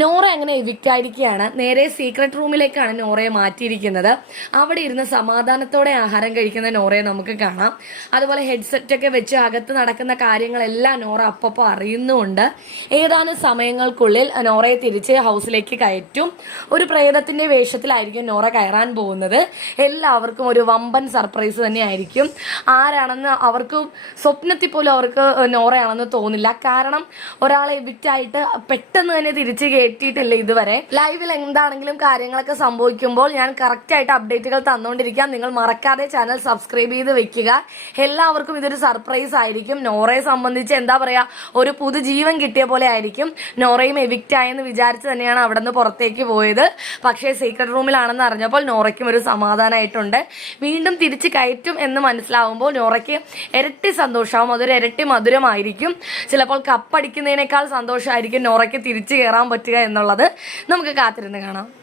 നോറ അങ്ങനെ എവിക്റ്റ് ആയിരിക്കുകയാണ്. നേരെ സീക്രട്ട് റൂമിലേക്കാണ് നോറയെ മാറ്റിയിരിക്കുന്നത്. അവിടെ ഇരുന്ന് സമാധാനത്തോടെ ആഹാരം കഴിക്കുന്ന നോറയെ നമുക്ക് കാണാം. അതുപോലെ ഹെഡ്സെറ്റ് ഒക്കെ വെച്ച് അകത്ത് നടക്കുന്ന കാര്യങ്ങളെല്ലാം നോറ അപ്പപ്പോൾ അറിയുന്നുമുണ്ട്. ഏതാനും സമയങ്ങൾക്കുള്ളിൽ നോറയെ തിരിച്ച് ഹൗസിലേക്ക് കയറ്റും. ഒരു പ്രേതത്തിന്റെ വേഷത്തിലായിരിക്കും നോറ കയറാൻ പോകുന്നത്. എല്ലാവർക്കും ഒരു വമ്പൻ സർപ്രൈസ് തന്നെയായിരിക്കും. ആരാണെന്ന് അവർക്ക് സ്വപ്നത്തിൽ പോലും അവർക്ക് നോറയാണെന്ന് തോന്നില്ല. കാരണം ഒരാളെ എവിക്റ്റ് ആയിട്ട് പെട്ടെന്ന് തന്നെ തിരിച്ച് കേട്ടിട്ടില്ല ഇതുവരെ. ലൈവിൽ എന്താണെങ്കിലും കാര്യങ്ങളൊക്കെ സംഭവിക്കുമ്പോൾ ഞാൻ കറക്റ്റ് ആയിട്ട് അപ്ഡേറ്റുകൾ തന്നുകൊണ്ടിരിക്കാം. നിങ്ങൾ മറക്കാതെ ചാനൽ സബ്സ്ക്രൈബ് ചെയ്ത് വെക്കുക. എല്ലാവർക്കും ഇതൊരു സർപ്രൈസ് ആയിരിക്കും. നോറയെ സംബന്ധിച്ച് എന്താ പറയാ, ഒരു പുതുജീവൻ കിട്ടിയ പോലെ ആയിരിക്കും. നോറയും എവിക്റ്റ് ആയെന്ന് വിചാരിച്ച് തന്നെയാണ് അവിടെ നിന്ന് പുറത്തേക്ക് പോയത്. പക്ഷേ സീക്രട്ട് റൂമിലാണെന്ന് അറിഞ്ഞപ്പോൾ നോറയ്ക്കും ഒരു സമാധാനമായിട്ടുണ്ട്. വീണ്ടും തിരിച്ച് കയറ്റും എന്ന് മനസ്സിലാവുമ്പോൾ നോറയ്ക്ക് ഇരട്ടി സന്തോഷമാവും. അതൊരു ഇരട്ടി മധുരമായിരിക്കും. ചിലപ്പോൾ കപ്പടിക്കുന്നതിനേക്കാൾ സന്തോഷമായിരിക്കും നോറയ്ക്ക് തിരിച്ചു കയറാൻ പറ്റുക എന്നുള്ളത്. നമുക്ക് കാത്തിരുന്ന് കാണാം.